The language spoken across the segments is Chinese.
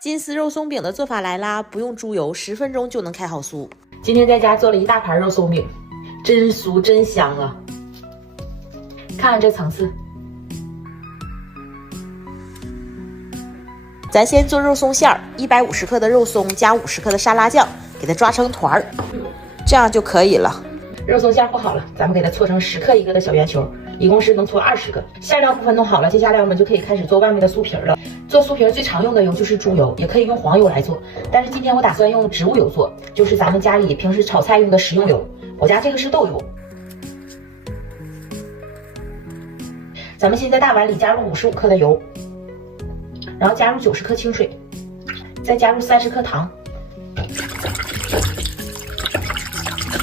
金絲肉鬆餅的做法來啦，不用豬油，10分鐘就能開好酥。今天在家做了一大盘肉鬆餅，真酥真香啊！看看这层次。咱先做肉松馅儿，150克的肉松加50克的沙拉酱，给它抓成团儿，这样就可以了。肉松馅和好了，咱们给它搓成10克1个的小圆球，一共是能搓20个。馅料部分弄好了，接下来我们就可以开始做外面的酥皮了。做酥皮最常用的油就是猪油，也可以用黄油来做，但是今天我打算用植物油做，就是咱们家里平时炒菜用的食用油。我家这个是豆油。咱们先在大碗里加入55克的油，然后加入90克清水，再加入30克糖，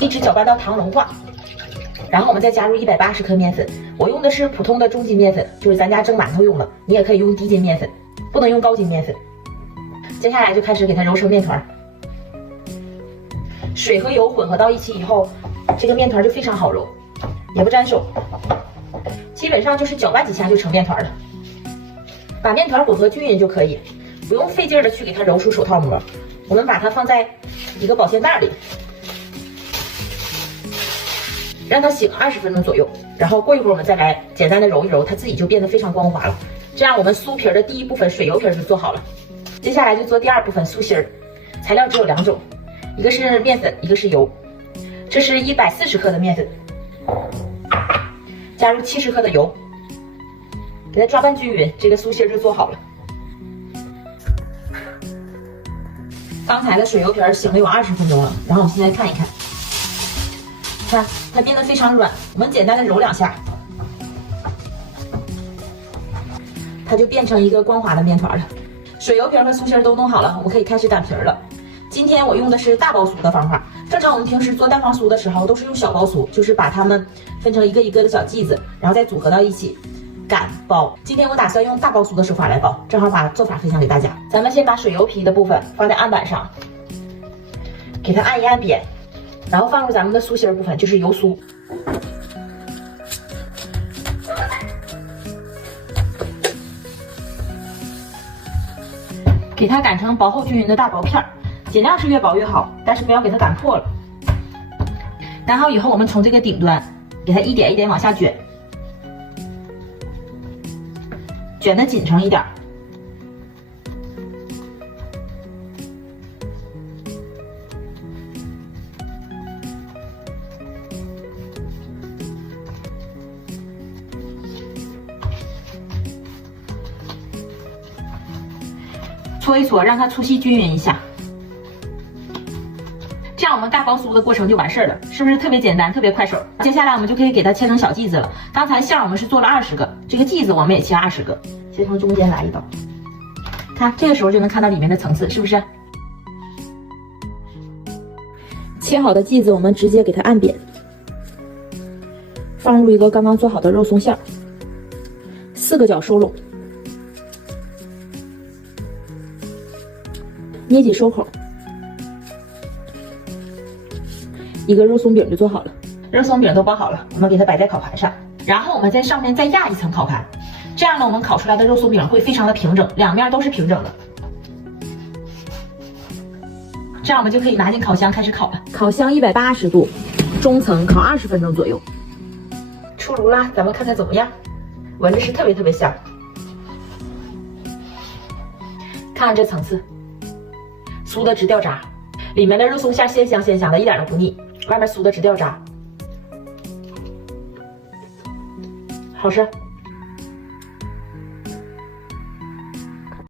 一直搅拌到糖融化。然后我们再加入180克面粉，我用的是普通的中筋面粉，就是咱家蒸馒头用的，你也可以用低筋面粉，不能用高筋面粉。接下来就开始给它揉成面团，水和油混合到一起以后，这个面团就非常好揉，也不粘手，基本上就是搅拌几下就成面团了。把面团混合均匀就可以，不用费劲的去给它揉出手套膜。我们把它放在一个保鲜袋里，让它醒20分鐘左右，然後過一會兒我們再來簡單的揉一揉，它自己就變得非常光滑了。這樣我們酥皮的第一部分水油皮就做好了，接下來就做第二部分酥心兒。材料只有2種，一個是面粉，一個是油。這是140克的面粉，加入70克的油，給它抓拌均匀，這個酥心兒就做好了。剛才的水油皮醒了有20分鐘了，然後我們現在看一看。看，它變得非常軟，我們簡單的揉2下，它就變成一個光滑的面團了。水油皮和酥心都弄好了，我們可以開始擀皮了。今天我用的是大包酥的方法，正常我們平時做蛋黃酥的時候都是用小包酥，就是把它們分成一個一個的小劑子，然後再組合到一起擀包。今天我打算用大包酥的手法來包，正好把做法分享給大家。咱們先把水油皮的部分放在案板上，給它按一按扁。然後放入咱們的酥心部分，就是油酥，給它擀成薄厚均勻的大薄片，盡量是越薄越好，但是不要給它擀破了。擀好以後，我們從這個頂端給它一點一點往下捲，捲得緊成一點。搓一搓，讓它粗細均勻一下，這樣我們大包酥的過程就完事兒了，是不是特別簡單，特別快手？接下來我們就可以給它切成小劑子了。剛才餡我們是做了20個，這個劑子我們也切20個，切從中間來一刀，看這個時候就能看到裡面的層次，是不是？切好的劑子我們直接給它按扁，放入一個剛剛做好的肉鬆餡，4個角收攏。捏緊收口，一個肉鬆餅就做好了。肉鬆餅都包好了，我們給它擺在烤盤上，然後我們在上面再壓一層烤盤，這樣呢，我們烤出來的肉鬆餅會非常的平整，兩面都是平整的。這樣我們就可以拿進烤箱開始烤了。烤箱180度，中層烤20分鐘左右。出爐啦，咱們看看怎麼樣？聞着是特別特別香。看看這層次。酥的直掉渣，裡面的肉鬆餡鮮香鮮香的，一點都不膩，外面酥的直掉渣，好吃。